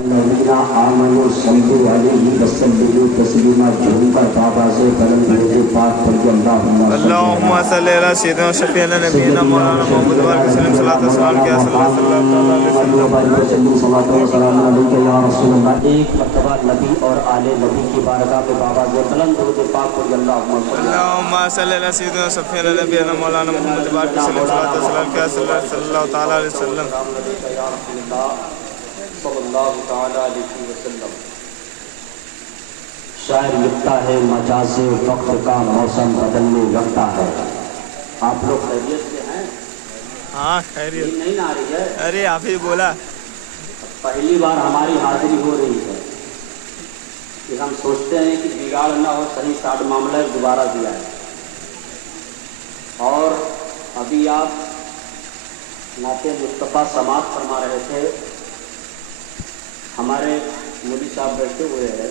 الذين آمنوا صلوا عليه وسلموا تسليما جھوم کر بابا سے بلند درود پاک پڑھ اللهم صل على سيدنا وشفيعنا نبينا مولانا محمد وعلى اله وسلم صلاۃ والسلام کیا صلی اللہ علیہ وسلم یا رسول اللہ. ایک مرتبہ نبی اور آل نبی کی بارگاہ میں بابا سے بلند درود پاک پڑھ اللهم صل على سيدنا وشفيعنا نبينا مولانا محمد وعلى اله وسلم صلاۃ والسلام کیا صلی اللہ تعالی علیہ وسلم. صلی اللہ تعالی علیہ وسلم. شاعر لکھتا ہے مجاز وقت کا موسم بدلنے لگتا ہے. آپ لوگ خیریت سے ہیں؟ ہاں خیریت. نہیں آ رہی ہے؟ ارے آپ ہی بولا. پہلی بار ہماری حاضری ہو رہی ہے کہ ہم سوچتے ہیں کہ بگاڑ نہ ہو، صحیح ساٹھ معاملہ دوبارہ دیا ہے. اور ابھی آپ نعت مصطفیٰ سماعت فرما رہے تھے. ہمارے مودی صاحب بیٹھے ہوئے ہیں.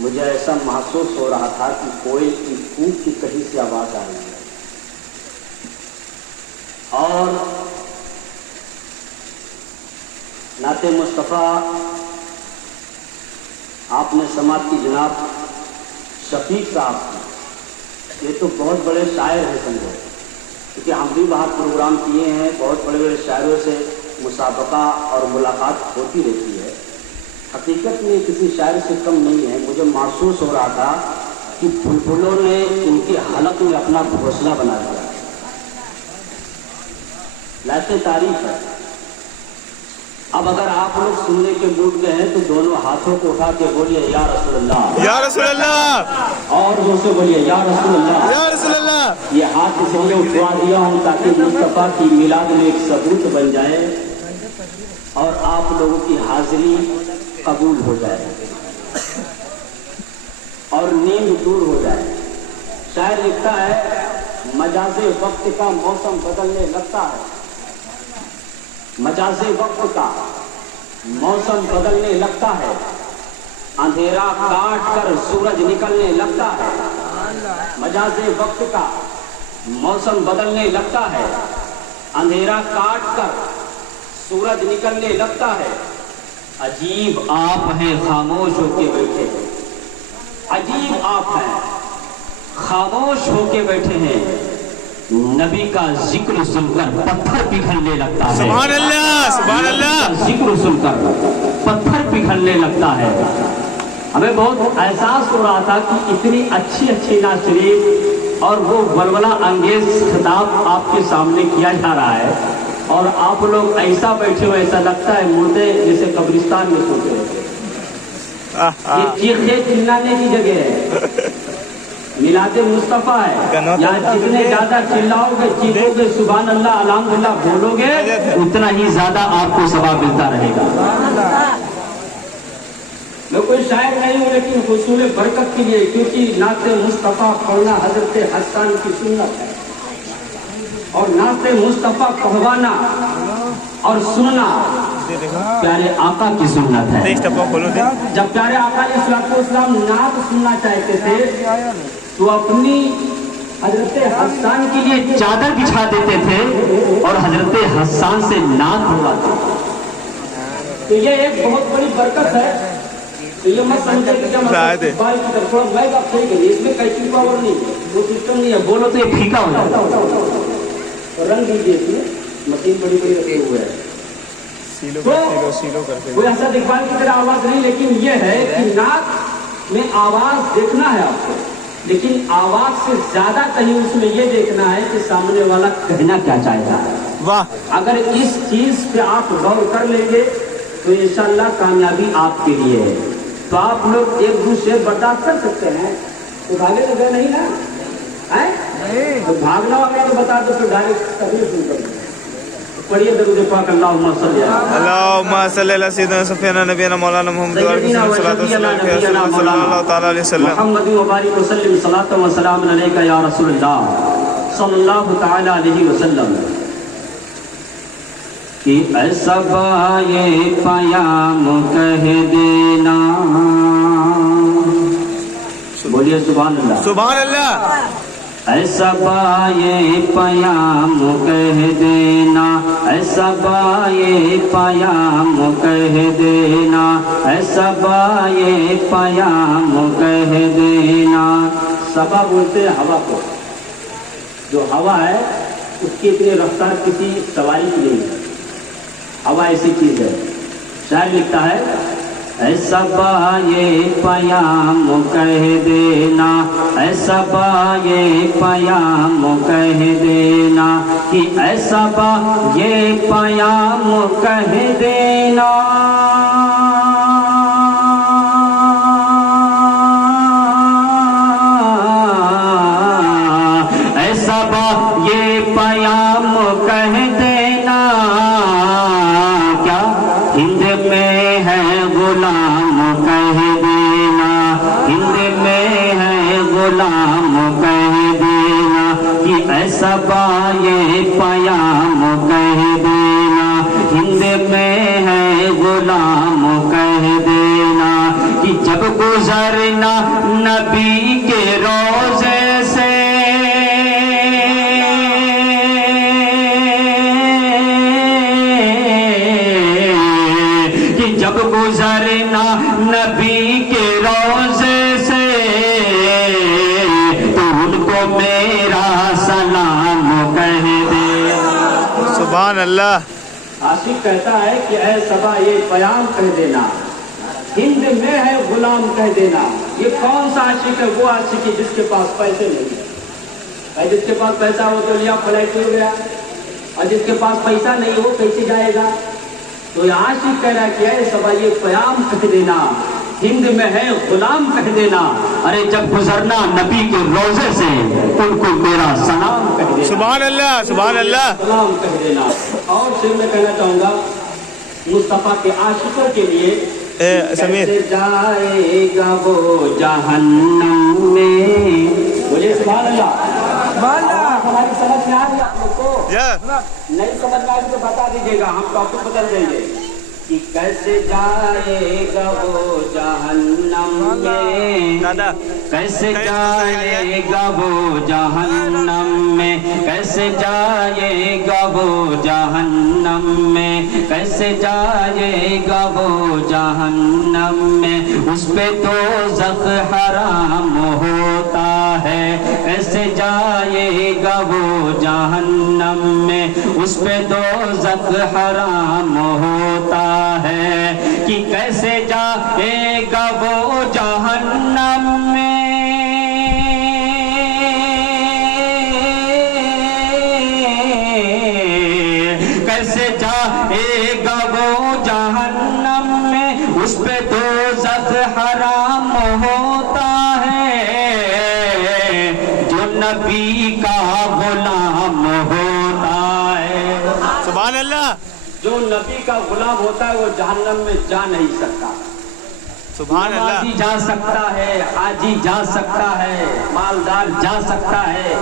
مجھے ایسا محسوس ہو رہا تھا کہ کوئی کی کوک کی کہیں سے آواز آ رہی ہے. اور نعت مصطفیٰ آپ نے سماعت کی جناب شفیق صاحب کی. یہ تو بہت بڑے شاعر ہیں سمجھو، کیونکہ ہم بھی باہر پروگرام کیے ہیں. بہت بڑے بڑے شاعروں سے مسابقہ اور ملاقات ہوتی رہتی ہے. حقیقت میں کسی شاعر سے کم نہیں ہے. مجھے محسوس ہو رہا تھا کہ بلبلوں نے ان کے حلق میں اپنا گھونسلہ بنا دیا. لائق تعریف ہے. اب اگر آپ لوگ سننے کے موڈ میں ہیں تو دونوں ہاتھوں کو اٹھا کے بولیے یا رسول اللہ، یا رسول اللہ. اور زور سے بولیے یا رسول اللہ، یا رسول اللہ. یہ ہاتھ اس لیے اٹھوا دیا ہوں تاکہ مصطفیٰ کی میلاد میں ایک ثبوت بن جائے اور آپ لوگوں کی حاضری قبول ہو جائے اور نیند دور ہو جائے. شاعر لکھتا ہے مجاز وقت کا موسم بدلنے لگتا ہے. مجاز وقت کا موسم بدلنے لگتا ہے. اندھیرا کاٹ کر سورج نکلنے لگتا ہے. مجاز وقت کا موسم بدلنے لگتا ہے. اندھیرا کاٹ کر سورج نکلنے لگتا ہے. عجیب آپ ہیں خاموش ہو کے بیٹھے ہیں. عجیب آپ ہیں خاموش ہو کے بیٹھے ہیں. نبی کا ذکر سن کر پتھر پگھلنے لگتا ہے. سبحان اللہ سبحان اللہ. ذکر سن کر پتھر پگھلنے لگتا ہے. ہمیں بہت احساس ہو رہا تھا کہ اتنی اچھی اچھی نعت شریف اور وہ ولولہ انگیز خطاب آپ کے سامنے کیا جا رہا ہے اور آپ لوگ ایسا بیٹھے ہوئے، ایسا لگتا ہے مردے جیسے قبرستان میں سوتے ہیں. یہ چیخے چلانے کی جگہ ہے، میلاد مصطفیٰ ہے. یہاں جتنے زیادہ چلاؤ گے، چیخو گے، سبحان اللہ الحمدللہ بولو گے، اتنا ہی زیادہ آپ کو ثواب ملتا رہے گا. میں کوئی شاعر نہیں ہوں لیکن حصول برکت کے لیے، کیونکہ نعت مصطفیٰ پڑھنا حضرت حسان کی سنت ہے اور نعت مصطفیٰ پڑھوانا اور سننا پیارے آقا کی سنت ہے. جب پیارے آقا علیہ السلام نعت سننا چاہتے تھے تو اپنی حضرت حسان کے لیے چادر بچھا دیتے تھے اور حضرت حسان سے نعت پڑھواتے تھے. تو یہ ایک بہت بڑی برکت ہے. تو یہ مت سمجھے کہ جب تھوڑا میں آپ صحیح کریے، اس میں کیسی پاور نہیں ہے، وہ سسٹم نہیں ہے. بولو تو یہ پھیکا ہو جاتا ہے. رنگ دیجیے اس میں، مشین بڑی بڑی رکھے ہوئے ہے. کوئی حسن اقبال کی طرح آواز نہیں، لیکن یہ ہے کہ نعت میں آواز دیکھنا ہے آپ کو، لیکن آواز سے زیادہ کہیں اس میں یہ دیکھنا ہے کہ سامنے والا کہنا کیا چاہتا ہے. واہ. اگر اس چیز پہ آپ غور کر لیں گے تو انشاءاللہ کامیابی آپ کے لیے ہے. تو آپ لوگ ایک دوسرے برداشت کر سکتے ہیں تو بھاگے تو گئے نہیں نا، تو بھاگنا والا تو بتا دو تو ڈائریکٹ تکلیف نہیں کریں. پڑھیے درود پاک اللہم صلی اللہم صلی علی سیدنا سفینا نبینا مولانا محمد وعلى اله وصحبه صلی اللہ تعالی علیہ وسلم. محمد وبارک وسلم صلاۃ و سلام علیک یا رسول اللہ صلی اللہ تعالی علیہ وسلم. کہ ایسا یہ پیام کہہ دینا، بولیے سبحان اللہ سبحان اللہ. اے صبا یہ پیام کہہ دینا، اے صبا یہ پیام کہہ دینا، اے صبا یہ پیام کہہ دینا۔ صبا بولتے ہیں ہوا کو، جو ہوا ہے اس کی اتنی رفتار کسی سواری کی نہیں ہے، ہوا ایسی چیز ہے۔ شاعر لکھتا ہے اے صبا یہ پیام کہہ دینا، اے صبا یہ پیام کہہ دینا، کہ اے صبا یہ پیام کہہ دینا، اے صبا یہ پیام کہہ دینا، کیا ہند میں ہے غلام کہہ دینا، ہند میں ہے غلام کہہ دینا، کہ اے صبا یہ پیام کہہ دینا، ہند میں ہے غلام کہہ دینا، کہ جب گزرنا نبی کے روزے سے، جب گزرنا نبی کے روزے سے، تو ان کو میرا سلام کہہ دے۔ سبحان اللہ۔ عاشق کہتا ہے کہ اے صبا یہ پیام کہہ دینا، ہند میں ہے غلام کہہ دینا۔ یہ کون سا عاشق ہے؟ وہ عاشق ہے جس کے پاس پیسے نہیں ہے۔ جس کے پاس پیسہ ہو تو لیا فلیٹ ہو گیا، اور جس کے پاس پیسہ نہیں ہو کیسے جائے گا؟ تو یہ عاشق کہہ رہا ہے کہ اے صبا یہ پیام کہہ دینا، ہند میں ہے غلام کہہ دینا، ارے جب گزرنا نبی کے روزے سے ان کو میرا سلام کہہ دینا۔ سبحان اللہ، سبحان اللہ۔ سلام کہہ دینا۔ اور پھر میں کہنا چاہوں گا مصطفیٰ کے عاشقوں کے لیے، سمیر کیسے جائے گا وہ جہنم میں، بولے سبحان اللہ۔ ہماری سمجھ میں آ رہی ہے آپ لوگ کو؟ نہیں سمجھ میں آئی تو بتا دیجیے گا، ہم ٹاپک بدل دیں گے کہ کیسے جائے گا وہ جہنم میں، کیسے جائے گا وہ جہنم میں، کیسے جائے گا وہ جہنم میں، کیسے جائے گا وہ جہنم میں، اس پہ دوزخ حرام ہوتا ہے، کیسے جائے گا وہ جہنم میں، اس پہ دوزخ حرام ہوتا ہے، کہ کیسے جائے گا وہ جہنم میں، کیسے جائے گا وہ جہنم میں، اس پہ دوزخ حرام ہوتا ہے، جو نبی کا غلام ہوتا ہے۔ سبحان اللہ۔ جو نبی کا غلام ہوتا ہے وہ جہنم میں جا نہیں سکتا۔ سبحان اللہ۔ نمازی جا سکتا ہے، حاجی جا سکتا ہے، مالدار جا سکتا ہے،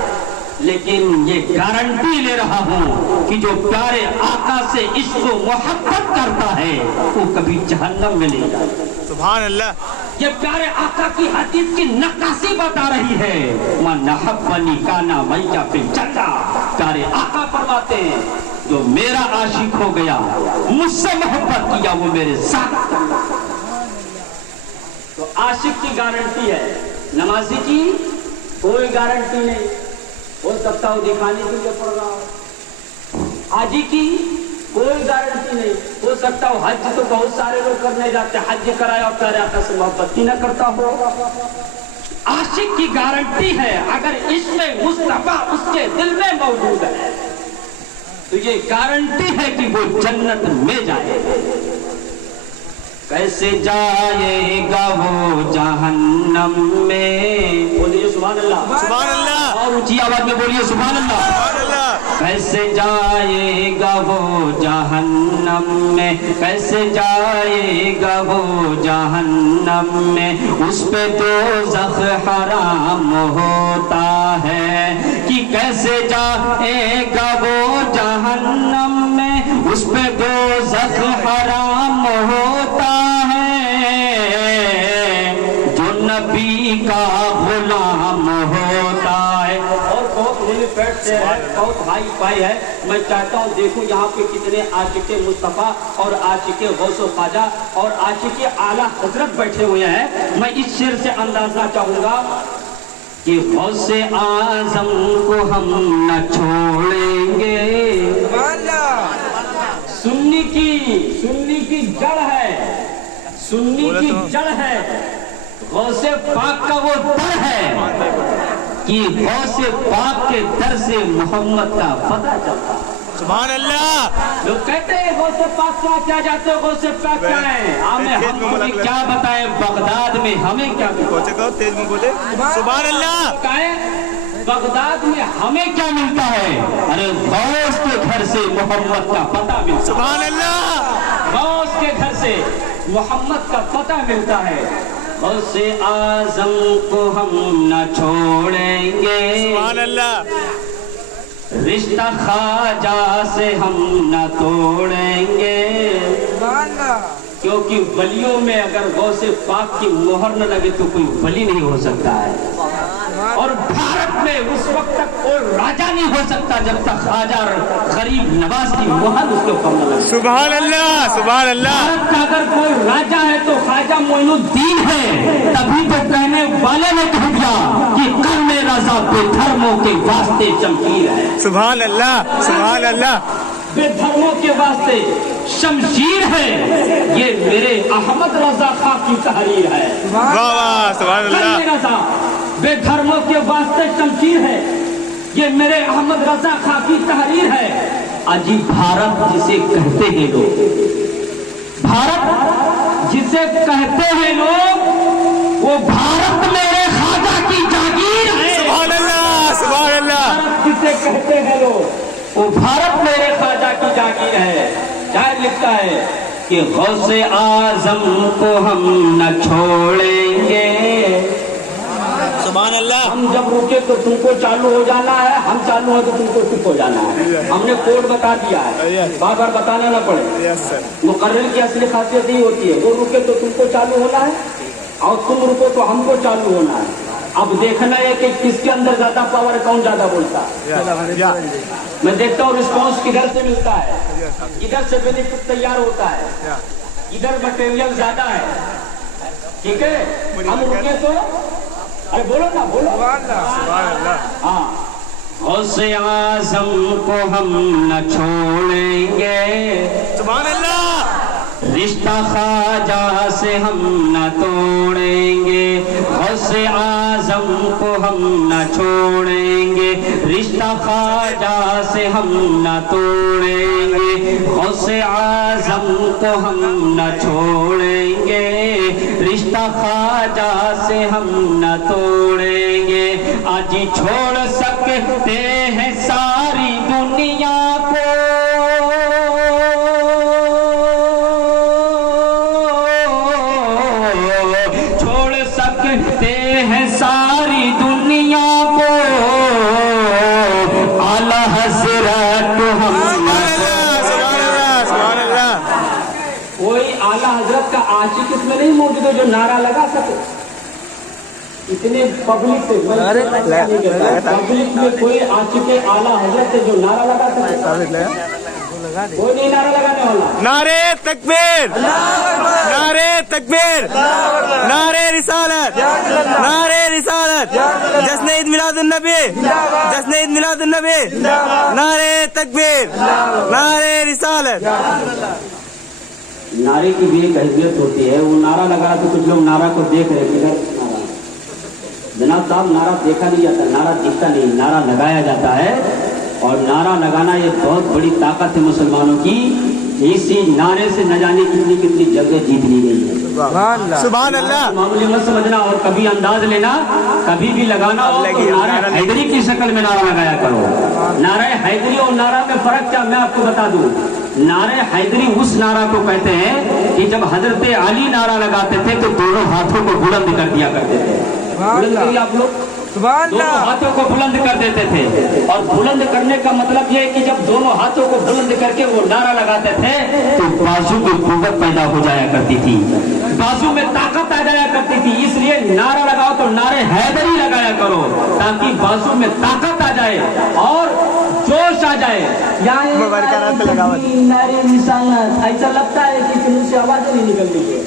لیکن یہ گارنٹی لے رہا ہوں کہ جو پیارے آقا سے عشق و محبت کرتا ہے وہ کبھی جہنم میں نہیں جاتا۔ سبحان اللہ۔ یہ پیارے آقا کی حدیث کی نقاسی بتا رہی ہے، من احبنی کان معی فی الجنہ۔ پیارے آقا فرماتے ہیں جو میرا عاشق ہو گیا، مجھ سے محبت کیا، وہ میرے ساتھ۔ تو عاشق کی گارنٹی ہے، نمازی کی کوئی گارنٹی نہیں، ہو سکتا ہو دکھانے کے لیے پڑھ رہا ہو۔ حاجی کی کوئی گارنٹی نہیں، ہو سکتا ہو حج تو بہت سارے لوگ کرنے جاتے ہیں، حج کرایا اور پیارے آقا سے محبت ہی نہ کرتا ہو۔ عاشق کی گارنٹی ہے اگر عشق مصطفیٰ اس کے دل میں موجود ہے تو یہ گارنٹی ہے کہ وہ جنت میں جائے۔ کیسے جائے گا وہ جہنم میں، بولیے سبحان اللہ۔ سبحان اللہ۔ اور اونچی آواز میں بولیے سبحان اللہ۔ سبحان اللہ۔ کیسے جائے گا وہ جہنم میں، کیسے جائے گا وہ جہنم میں، اس پہ دوزخ حرام ہوتا ہے، کہ کیسے جائے گا وہ جہنم میں، اس پہ دوزخ حرام ہوتا ہے، جو نبی کا غلام ہوتا ہے۔ कहते हैं बहुत हाई फाई है। मैं चाहता हूँ देखूं यहाँ पे कितने आशिके मुस्तफ़ा और आशिके गौसो ख्वाजा और आशिके आला हजरत बैठे हुए हैं। मैं इस शेर से अंदाजा चाहूंगा कि गौसे आजम को हम न छोड़ेंगे। सुन्नी की जड़ है, सुन्नी की जड़ है, गौसे पाक का वो दर है कि गौसे पाक के दर से मोहम्मद का पता चलता। सुभान अल्लाह। लोग कहते हैं गौसे पाक क्या जाते हो, गौसे पाक क्या है, हमें हमको भी क्या बताएं, बगदाद में हमें क्या तेज में बोले सुभान अल्लाह। बगदाद में हमें क्या मिलता है, अरे गौस के घर से मोहम्मद का पता मिलता है। सुभान अल्लाह। गौस के घर से मोहम्मद का पता मिलता है। गौसे आजम को हम न छोड़ेंगे। सुभान अल्लाह। रिश्ता ख्वाजा से हम न तोड़ेंगे, क्योंकि वलियों में अगर गौसे पाक की मोहर न लगे तो कोई वली नहीं हो सकता है। और भारत में उस वक्त तक कोई राजा नहीं हो सकता जब तक ख्वाजा गरीब नवाज की मोहर उसके ऊपर न लगे। सुभान अल्लाह, सुभान अल्लाह। भारत का अगर कोई राजा है तो ख्वाजा मोइनुद्दीन है। तभी तो कहने वाले ने कह दिया कि कर्मे रज़ा बेधर्मों के वास्ते शमशीर है। सुभान अल्लाह, सुभान अल्लाह। बेधर्मों के वास्ते शमशीर है, ये मेरे अहमद रजा खां की तहरीर है। वाह वाह, सुभान अल्लाह। रजा बेधर्मों के वास्ते शमशीर है, ये मेरे अहमद रजा खां की तहरीर है। अजीब भारत जिसे कहते हैं लोग, भारत जिसे कहते हैं लोग, वो भारत मेरे ख्वाजा की जागीर है। सुभान अल्लाह, सुभान अल्लाह। भारत जिसे कहते हैं लोग, वो भारत मेरे ख्वाजा की जागीर है। शायर लिखता है कि गौसे आजम को हम न छोड़ेंगे। सुभान अल्लाह। हम जब रुके तो तुमको चालू हो जाना है, हम चालू हो तो तुमको चुप हो जाना है। हमने कोड बता दिया है, बार बार बताना ना पड़े। मुकर्रिर की असली खासियत ही होती है, वो रुके तो तुमको चालू होना है और तुम रुको तो हमको चालू होना है। अब देखना है कि किसके अंदर ज्यादा पावर, कौन ज्यादा बोलता है। मैं देखता हूँ रिस्पॉन्स किधर से मिलता है, इधर से बेनिफिट तैयार होता है, इधर मटेरियल ज्यादा है। ठीक है, हम रुके तो अरे बोलो ना, बोलो। हाँ, गौसे आज़म को हम न छोड़ेंगे। सुभान अल्लाह। रिश्ता ख्वाजा से हम न तोड़ेंगे। गौसे आज़म को हम न छोड़ेंगे, रिश्ता ख्वाजा से हम न तोड़ेंगे। गौसे आज़म को हम न छोड़ेंगे, रिश्ता ख्वाजा से हम न तोड़ेंगे। आज छोड़ सकते हैं सारी दुनिया को, छोड़ सकते हैं सारी दुनिया को, आला हज़रत हम। कोई आला हजरत का आशिक इसमें नहीं मौजूद है जो नारा लगा सके। इतने पब्लिक से पब्लिक में कोई आशिक आला हजरत है जो नारा लगा सके? कोई नहीं नारा लगाने वाला। नारे तकबीर, नारे तकबीर, नारे रिसालत, नारे रिसालत, जश्न ईद मिलादुन नबी, जश्न ईद मिलादुन नबी, नारे तकबीर, नारे रिसालत। नारे की भी एक हैसियत होती है। वो नारा लगा तो कुछ लोग नारा को देख रहे थे, नारा जनाब साहब नारा देखा नहीं जाता, नारा दिखता नहीं, नारा लगाया जाता है। और नारा लगाना ये बहुत बड़ी ताकत है मुसलमानों की। इसी नारे से न जाने कितनी कितनी जगह जीत ली गई है। सुभान अल्लाह। मामूली मत समझना और कभी अंदाज लेना, कभी भी लगाना हो तो नारा हैदरी की शक्ल में नारा लगाया करो। नारा हैदरी और नारा में फर्क क्या मैं आपको बता दूं। नारे हैदरी उस नारा को कहते हैं कि जब हजरत अली नारा लगाते थे तो दोनों हाथों को बुलंद कर दिया करते थे। बुलंद करिए आप लोग, दोनों हाथों को बुलंद कर देते थे। और बुलंद करने का मतलब ये है कि जब दोनों हाथों को बुलंद करके वो नारा लगाते थे तो बाजू की कुव्वत पैदा हो जाया करती थी। बाजू में ताकत आ जाया करती थी, इसलिए नारा लगाओ तो नारे हैदरी लगाया करो ताकि बाजू में ताकत आ जाए और जोश आ जाए। नारे निशानत ऐसा लगता है कि फिर उससे आवाज नहीं निकलती है।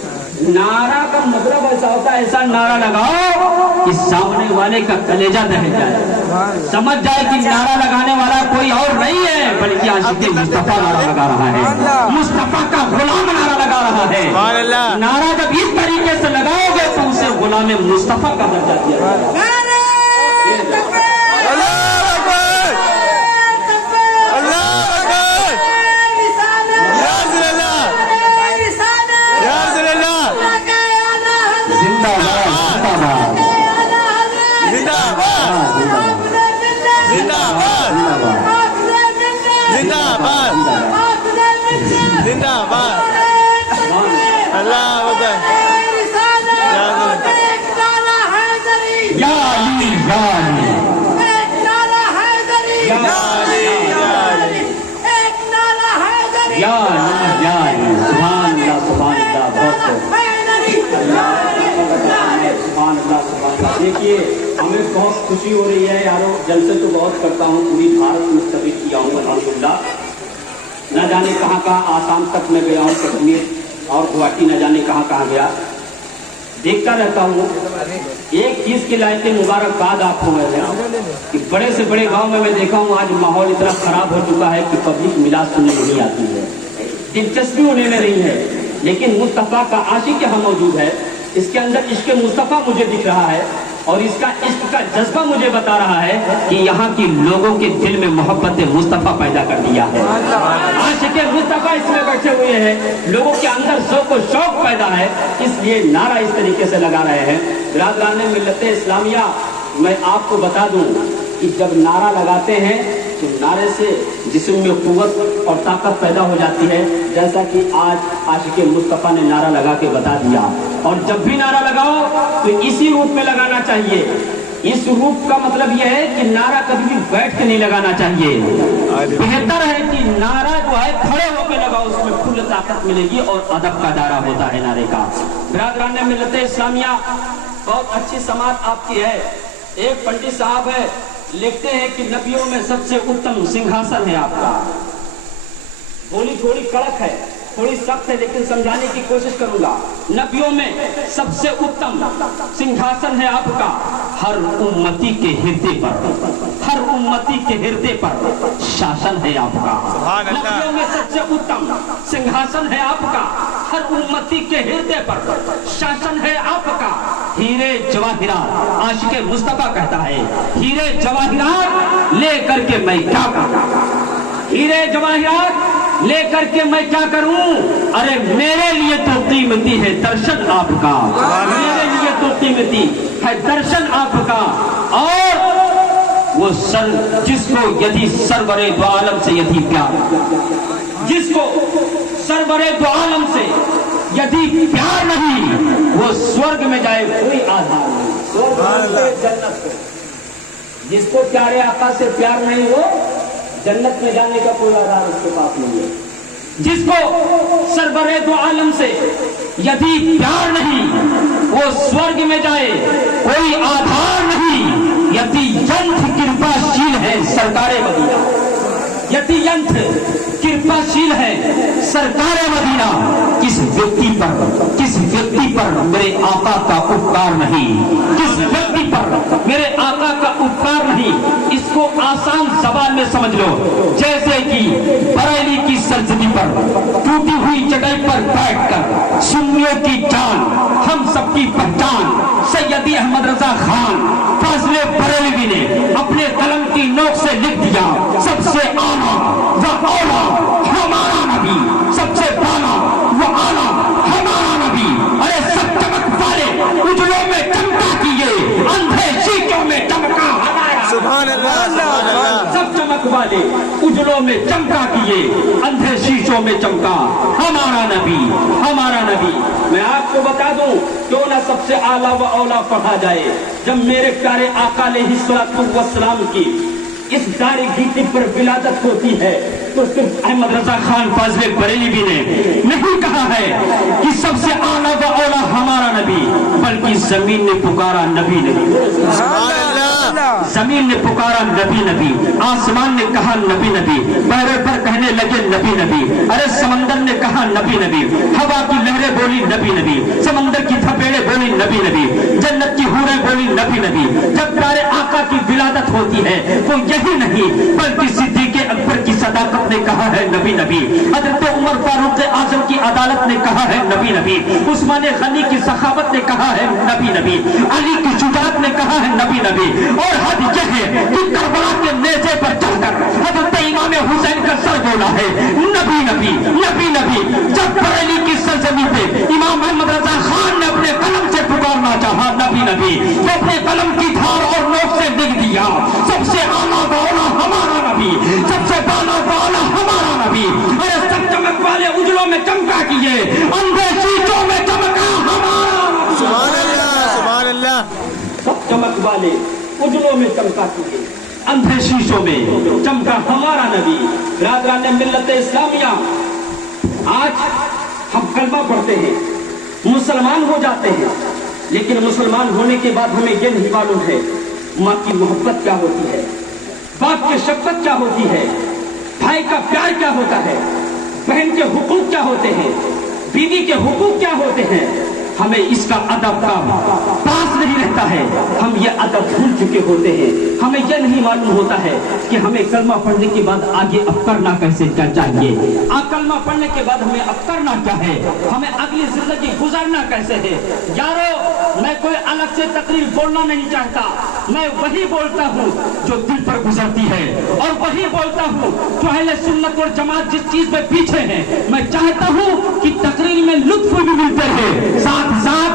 नारा का मतलब ऐसा होता है, ऐसा नारा लगाओ कि सामने वाले का कलेजा दह जाए, समझ जाए कि नारा लगाने वाला कोई और नहीं है बल्कि आशिक़ मुस्तफा नारा लगा रहा है, मुस्तफा का गुलाम नारा लगा रहा है। नारा जब इस तरीके से लगाओगे तो उसे गुलाम मुस्तफा का दर्जा दिया जाएगा। देखिए, हमें बहुत खुशी हो रही है यारों, जलसे तो बहुत करता हूँ, पूरी भारत मुस्तफिद किया हूँ अल्हम्दुलिल्लाह। न जाने कहाँ कहाँ आसाम तक मैं गया हूँ, कश्मीर और गुवाहाटी न जाने कहाँ कहाँ गया, देखता रहता हूँ। एक चीज के लायक मुबारकबाद आपको है कि बड़े से बड़े गांव में मैं देखा हूँ आज माहौल इतना खराब हो चुका है कि पब्लिक मिलाद सुनने नहीं आती है, दिलचस्पी होने में नहीं है, लेकिन मुस्तफा का आशिक यहाँ मौजूद है। इसके अंदर इश्क मुस्तफा मुझे दिख रहा है और इसका इश्क का जज्बा मुझे बता रहा है कि यहाँ की लोगों के दिल में मोहब्बत मुस्तफा पैदा कर दिया है। आशिक मुस्तफा इसमें बैठे हुए हैं, लोगों के अंदर शौक पैदा है, इसलिए नारा इस तरीके से लगा रहे हैं। बिरादरान मिल्लत इस्लामिया, मैं आपको बता दूं कि जब नारा लगाते हैं तो नारे से जिस्म में कुव्वत और ताकत पैदा हो जाती है, जैसा कि आज आशिक मुस्तफा ने नारा लगा के बता दिया। और जब भी नारा लगाओ तो इसी रूप में लगाना चाहिए। इस रूप का मतलब यह है कि नारा कभी भी बैठ के नहीं लगाना चाहिए, बेहतर है कि नारा जो है खड़े होकर लगाओ, उसमें फुल ताकत मिलेगी और अदब का दायरा होता है नारे का। बिरादरान मिल्लत इस्लामिया, बहुत अच्छी समात आपकी है। एक पंडित साहब है, लिखते हैं कि नबियों में सबसे उत्तम सिंहासन है आपका। बोली थोड़ी कड़क है, थोड़ी सख्त है, लेकिन समझाने की कोशिश करूंगा। नबियों में सबसे उत्तम सिंहासन है आपका, हर उम्मती के हृदय पर, हर उम्मती के हृदय पर शासन है आपका। नबियों में सबसे उत्तम सिंहासन है आपका, हर उम्मती के हृदय पर शासन है आपका। हीरे जवाहिरात, आशिक मुस्तफा कहता है, हीरे जवाहिरात लेकर के मैं क्या करूं, हीरे जवाहिरात लेकर के मैं क्या करूं, अरे मेरे लिए तो कीमती है दर्शन आपका, मेरे लिए तो कीमती है दर्शन आपका। और वो सर जिसको यदि सरवरे दो आलम से यदि प्यार, जिसको सरवरे दो आलम से यदि प्यार नहीं, वो स्वर्ग में जाए कोई आधार नहीं, स्वर्ग से जन्नत से। जिसको प्यारे आका से प्यार नहीं, वो जन्नत में जाने का कोई आधार उसके पास नहीं है। जिसको सरवरे दो आलम से यदि प्यार नहीं, वो स्वर्ग में जाए कोई आधार नहीं। यदि यंत्र कृपाशील है सरकारे मदीना, यदि यंत्र कृपाशील है सरकारे मदीना, किस व्यक्ति पर मेरे आका का उपकार नहीं, किस व्यक्ति पर मेरे आका का उपकार नहीं, इसको आसान ज़बान में समझ लो। जैसे कि बरेली की सरजमी पर टूटी हुई चटाई पर बैठकर सुन्नियों की जान, हम सबकी पहचान सैयदी अहमद रजा खान फाज़िले बरेलवी ने अपने कलम की नोक से लिख दिया, सबसे आला व औला हमारा नबी, सबसे बाला व आला हमारा नबी। अरे सब चमक वाले उजलों में चमका किए, अंधे शीशों में चमका हमारा, सुभान अल्लाह। सब चमक वाले उजलों में चमका किए, अंधे शीशों में चमका हमारा नबी, हमारा नबी। मैं आपको बता दूं, क्यों ना सबसे आला व औला पढ़ा जाए। जब मेरे प्यारे आका अलैहिस्सलातु वस्सलाम की इस दारी गीती पर विलादत होती है तो सिर्फ अहमद रजा खान फाज़िले बरेलवी ने नहीं कहा है कि सबसे आला व औला زمین نے پکارا نبی نبی، زمین نے پکارا نبی نبی، آسمان نے کہا نبی نبی، بحر پر کہنے لگے نبی نبی، ارے سمندر نے کہا نبی نبی، ہوا کی لہریں بولی نبی نبی، سمندر کی تھپیڑیں بولی نبی نبی، جنت کی حوریں بولی نبی نبی۔ جب پیارے آقا کی ولادت ہوتی ہے تو یہی نہیں بلکہ صدیق اکبر کی صداقت نے کہا ہے نبی نبی، حضرت عمر فاروق اعظم کی عدالت نے کہا ہے نبی نبی، عثمان غنی کی سخاوت نے کہا ہے نبی نبی، علی کی شجاعت نے کہا ہے نبی نبی۔ اور حد یہ ہے کہ کربلا کے نیزے پر چڑھ کر حضرت امام حسین کا سر بولا ہے نبی نبی نبی نبی۔ جب بریلی کی سرزمین پہ امام احمد رضا خان نے اپنے قلم سے پکارنا چاہا نبی نبی، تو اپنے قلم کی دھار اور نوک سے لکھ دیا سب سے اعلیٰ بالا ہمارا نبی، سب سے بالا بالا ہمارا نبی۔ ارے سب چمک والے اجلوں میں چمکا کیے، اندھے شیشوں میں چمکا ہمارا نبی۔ سبحان اللہ سبحان اللہ۔ سب چمک والے اجلوں میں چمکا کیے، اندھے شیشوں میں چمکا ہمارا نبی۔ برادران ملت اسلامیہ، آج ہم کلمہ پڑھتے ہیں، مسلمان ہو جاتے ہیں، لیکن مسلمان ہونے کے بعد ہمیں یہ نہیں معلوم ہے ماں کی محبت کیا ہوتی ہے، باپ کی شفقت کیا ہوتی ہے، بھائی کا پیار کیا ہوتا ہے، بہن کے حقوق کیا ہوتے ہیں، بیوی کے حقوق کیا ہوتے ہیں۔ ہمیں اس کا ادب کا پاس نہیں رہتا ہے، ہم یہ ادب بھول چکے ہوتے ہیں۔ ہمیں یہ نہیں معلوم ہوتا ہے کہ ہمیں کلمہ پڑھنے کے بعد آگے اب کرنا کیسے کیا چاہیے، کلمہ پڑھنے کے بعد ہمیں اب کرنا کیا ہے، ہمیں اگلی زندگی گزارنا کیسے ہے۔ یارو، میں کوئی الگ سے تقریر بولنا نہیں چاہتا، میں وہی بولتا ہوں جو دل پر گزرتی ہے، اور وہی بولتا ہوں جو اہل سنت اور جماعت جس چیز پہ پیچھے ہے۔ میں چاہتا ہوں کہ تقریر میں لطف بھی ملتے رہے، ساتھ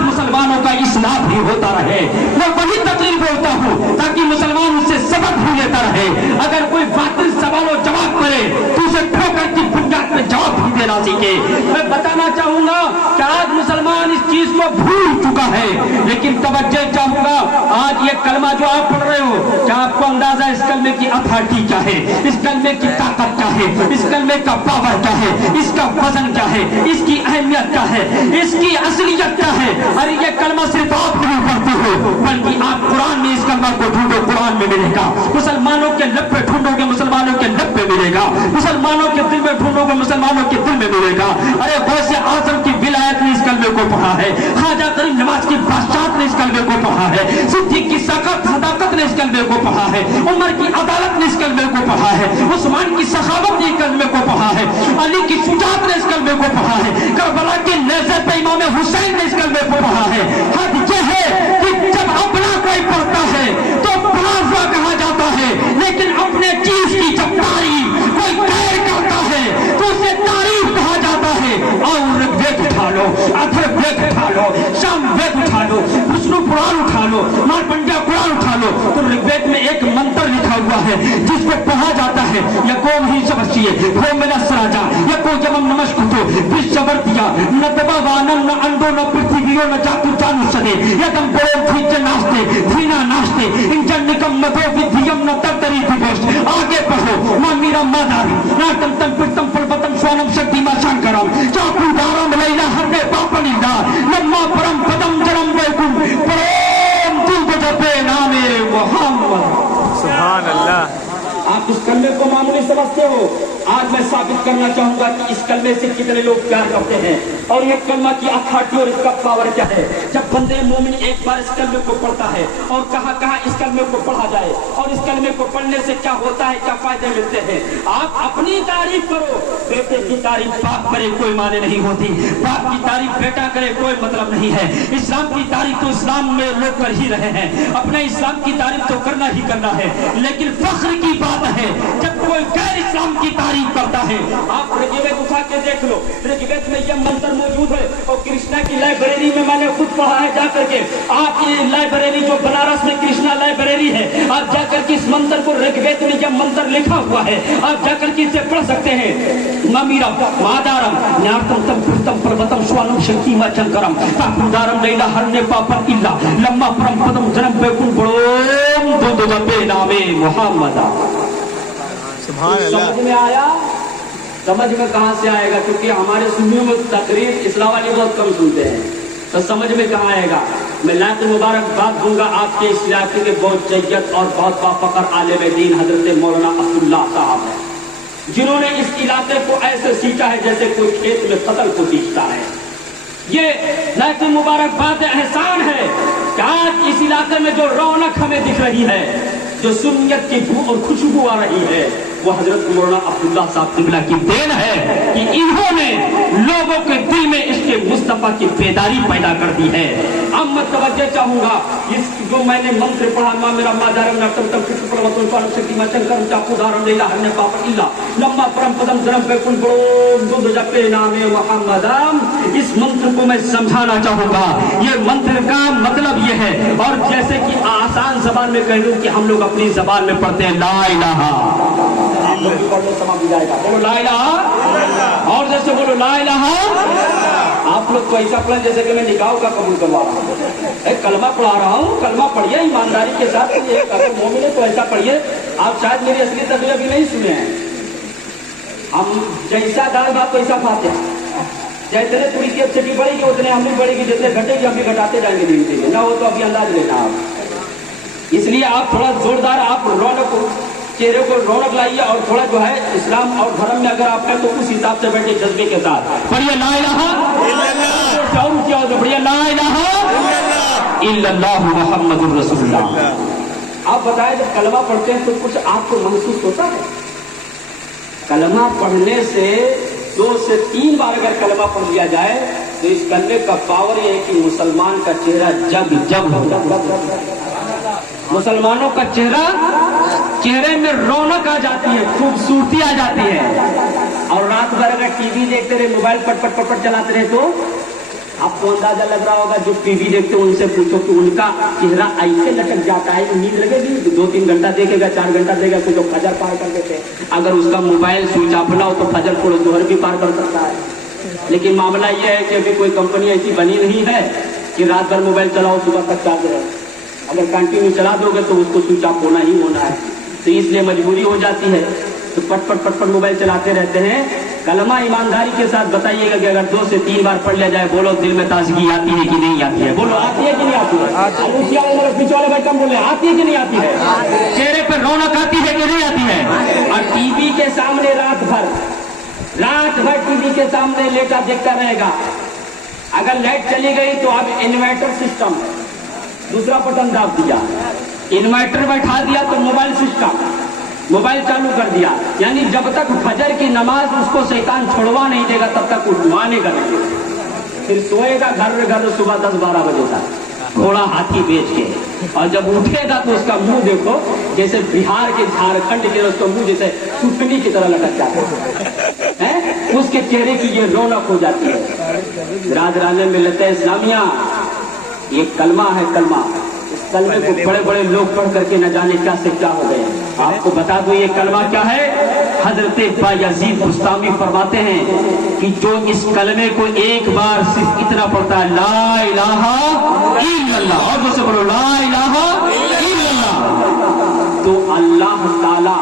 مسلمانوں کا اصلاح بھی ہوتا رہے۔ میں وہی تقریر بولتا ہوں تاکہ مسلمان اس سے سبق بھی لیتا رہے۔ اگر کوئی باطل سوال و جواب کرے تو اسے ٹھوکر کی بنیاد پہ جواب بھی دینا سیکھے۔ میں بتانا چاہوں گا کہ آج مسلمان اس چیز کو بھول چکا ہے، لیکن توجہ چاہوں گا، آج یہ کلمہ جو آپ پڑھ رہے ہو، کیا آپ کو اندازہ ہے اس کلمے کی اتھارٹی کیا ہے، اس کلمے کی طاقت کیا ہے، اس کلمے کا پاور کیا ہے، اس کا وزن کیا ہے، اس کی اہمیت کیا ہے، اس کی اصلیت کیا ہے؟ ارے یہ کلمہ صرف آپ نہیں پڑھتے ہو، بلکہ آپ قرآن میں اس کلمہ کو ڈھونڈو، قرآن میں ملے گا۔ مسلمانوں کے لب پہ ڈھونڈو گے، مسلمانوں کے لب پہ ملے گا۔ مسلمانوں کے دل میں ڈھونڈو گے، مسلمانوں کے دل میں ملے گا۔ ارے غوث اعظم کی ولایت نے اس کلمے کو پڑھا ہے، خواجہ کریم نواز کی بادشاہت نے اس کلمے کو پڑھا ہے، صدیق کی صداقت نے اس کلمے کو پڑھا ہے، عمر کی عدالت نے اس کلمے کو پڑھا ہے، عثمان کی سخاوت نے اس کلمے کو پڑھا ہے، علی کی شجاعت نے اس کلمے کو پڑھا ہے، کربلا کے نیزے پہ امام حسین نے اس کلمے کو پڑھا ہے۔ حد یہ ہے کہ جب اپنا کوئی پڑھتا ہے تو بڑا ہوا کہا جاتا ہے، لیکن اپنے چیز کی جب تعریف کوئی غیر کرتا ہے تو اسے تعریف کہا جاتا ہے۔ اور ویک اٹھا لو، ادھر ویک اٹھا لو، شام ویک اٹھا لو، وشنو قرآن اٹھا لو، مارکنڈیا قرآن اٹھا لو، تو رگوید میں ایک منتر لکھا ہوا ہے جس کو پڑھا جاتا ہے، یکوم ہی شبشیے ہو میرا سراجا یکو جمم نمشکتو بشور دیا نہ دبا وانم نہ اندو نہ پرتھویو نہ جاتو جانو سدے یکم بڑو دھیچ ناشتے دھینا ناشتے انجن نکم مدو ودھیم نہ ترتری دھوشت۔ آگے پڑھو، ماں میرا ماداری ناٹم تم پرتم پربتم سوانم شکتی ما شنکرم چاکو دارم لیلہ ہرنے پاپنیدہ لما پرم پدم جرم ویکم پرم دل جپے نامے محمد۔ سبحان اللہ۔ آپ اس کلمے کو معمولی سمجھتے ہو، آج میں ثابت کرنا چاہوں گا کہ اس کلمے سے کتنے لوگ پیار کرتے ہیں، اور یہ کلمہ کی اتھارٹی اور اس کا پاور کیا ہے۔ جب بندے مومن ایک بار اس کلمے کو پڑھتا ہے، اور کہاں کہاں اس کلمے کو پڑھا جائے، اور اس کلمے کو پڑھنے سے کیا ہوتا ہے، کیا فائدے ملتے ہیں۔ آپ اپنی تعریف کرو، بیٹے کی تعریف باپ کرے کوئی معنی نہیں ہوتی، باپ کی تعریف بیٹا کرے کوئی مطلب نہیں ہے۔ اسلام کی تعریف تو اسلام میں لوگ کر ہی رہے ہیں، اپنے اسلام کی تعریف تو کرنا ہی کرنا ہے، لیکن فخر کی بات ہے جب کوئی غیر اسلام کی تعریف کرتا ہے۔ آپ رگوید اٹھا کے دیکھ لو، رگوید میں یہ منتر موجود ہے، اور کرشنا کی لائبریری میں میں نے خود پڑھا ہے جا کر کے۔ آپ کی لائبریری جو بنارس میں کرشنا لائبریری ہے، آپ جا کر کے اس منتر کو، رگوید میں یہ منتر لکھا ہوا ہے، آپ جا کر کے اسے پڑھ سکتے ہیں۔ ممیرم مادارم نیارتم تم پرتم پروتم سوانم شکتی ما چنکرم تاکودارم لیلہ ہرنے پاپن اللہ لما پرم پدم جنم بیکن بڑوم دو دو جپے نامے محمد۔ سبحان اللہ۔ سمجھ میں آیا؟ سمجھ میں کہاں سے آئے گا؟ کیونکہ ہمارے سنیوں میں تقریر اسلام والی بہت کم سنتے ہیں، تو سمجھ میں کہاں آئے گا؟ मैं लाख मुबारकबाद दूंगा आपके इस इलाके के बहुत जय्यत और बहुत बाफकर आलिम दीन हजरत मौलाना अब्दुल्ला साहब है, जिन्होंने इस इलाके को ऐसे सींचा है जैसे कोई खेत में फसल को सींचता है। ये लाख मुबारकबाद एहसान है कि आज इस इलाके में जो रौनक हमें दिख रही है, जो सुन्नियत की बू और खुशबू आ रही है, वो हजरत मौलाना अब्दुल्ला साहब क़िबला की देन है कि इन्होंने लोगों के दिल में इसके मुस्तफा की बेदारी पैदा कर दी है। अब मैं तवज्जो चाहूंगा, इस जो मैंने मंत्र पढ़ा, मां मेरा मादारम नक्तम कृष्ण पर्वतों पालक शक्ति में शंकर चाकुदारम लीला हन्ने पाप इल्ला लम्मा परम पदम जन्म पे कुल बड़ो दूध जपे नामे मुहम्मदम, इस मंत्र को मैं समझाना चाहूंगा। ये मंत्र का मतलब ये है, और जैसे कि आसान जबान में कह दूं कि हम लोग अपनी जबान में पढ़ते हैं ला इलाहा, आप लोग भी पढ़ने समझ भी जाएगा, बोलो ला इलाहा, और जैसे बोलो ला इलाहा। आप लोग को ऐसा पढ़ें जैसे कि मैं निकाह का कबूल करवा रहा हूँ, कलमा पढ़ा रहा हूँ, कलमा पढ़िए ईमानदारी के साथ। अगर मोमिन है तो ऐसा पढ़िए। आप शायद मेरी असली तकरीर अभी नहीं सुने हैं। हम जैसा दाल भात वैसा खाते हैं, जितने पूरी की अच्छी बढ़ेगी उतने हम भी बढ़ेगी, जितने घटेगी हम भी घटाते जाएंगे धीरे धीरे, ना हो तो अभी अंदाज लेना आप। इसलिए आप थोड़ा जोरदार, आप रौनक, चेहरे को रौनक लाइए, और थोड़ा जो है इस्लाम और धर्म में अगर आप हैं तो उस हिसाब से बैठे जज्बे के साथ पढ़िए ला इलाहा इल्लल्लाह, और क्या हो बढ़िया ला इलाहा इल्लल्लाह मुहम्मदुर रसूलुल्लाह। आप बताएं, जब कलमा पढ़ते हैं तो कुछ आपको महसूस होता है? कलमा पढ़ने से 2 से 3 बार अगर कलमा पढ़ लिया जाए तो इस कलमे का पावर ये है कि मुसलमान का चेहरा जब मुसलमानों का चेहरे में रौनक आ जाती है, खूबसूरती आ जाती है। और रात भर अगर टीवी देखते रहे, मोबाइल पट चलाते रहे तो आपको अंदाजा लग रहा होगा, जो टीवी देखते हैं उनसे पूछो कि उनका चेहरा ऐसे लटक जाता है, नींद लगेगी 2-3 घंटा देखेगा, 4 घंटा देखेगा, कुछ लोग फजर पार कर देते हैं। अगर उसका मोबाइल स्विच ऑफ ना हो तो फजर को जोहर भी पार कर सकता है। लेकिन मामला यह है कि अभी कोई कंपनी ऐसी बनी नहीं है कि रात भर मोबाइल चलाओ सुबह तक चार्ज रहे। अगर कंटिन्यू चला दोगे तो उसको स्विच ऑफ होना ही होना है, तो इसलिए मजबूरी हो जाती है, तो पट मोबाइल चलाते रहते हैं। कलमा ईमानदारी के साथ बताइएगा कि अगर 2 से 3 बार पढ़ लिया जाए, बोलो दिल में ताजगी आती है कि नहीं आती है? बोलो आती है कि नहीं आती है? पीछे वाले भाई कम बोले, आती है कि नहीं आती है? चेहरे पर रौनक आती है कि नहीं आती है? और टीवी के सामने रात भर टीवी के सामने लेटा देखता रहेगा। अगर लाइट चली गई तो अब इन्वर्टर सिस्टम है, दूसरा बटन दाब दिया, इन्वर्टर बैठा दिया तो मोबाइल सिस्टम, मोबाइल चालू कर दिया, यानी जब तक फजर की नमाज उसको शैतान छोड़वा नहीं देगा तब तक वो दुआ नहीं करेगा। फिर सोएगा घर सुबह 10-12 बजे तक घोड़ा हाथी बेच के, और जब उठेगा तो उसका मुंह देखो जैसे बिहार के झारखंड के उसका मुंह जैसे चुटनी की तरह लटक जाता है, उसके चेहरे की ये रौनक हो जाती है। राजराने में लते इस्लामिया, ये कलमा है, कलमा। इस कलमे को बड़े बड़े लोग पढ़ करके न जाने क्या से क्या हो गए। आपको बता दो ये कलमा क्या है। हजरत बायजीद बुस्तामी फरमाते हैं कि जो इस कलमे को एक बार सिर्फ इतना पढ़ता है, ला इलाहा इल्लल्लाह, और जैसे बोलो ला इलाहा इल्लल्लाह, तो अल्लाह ताला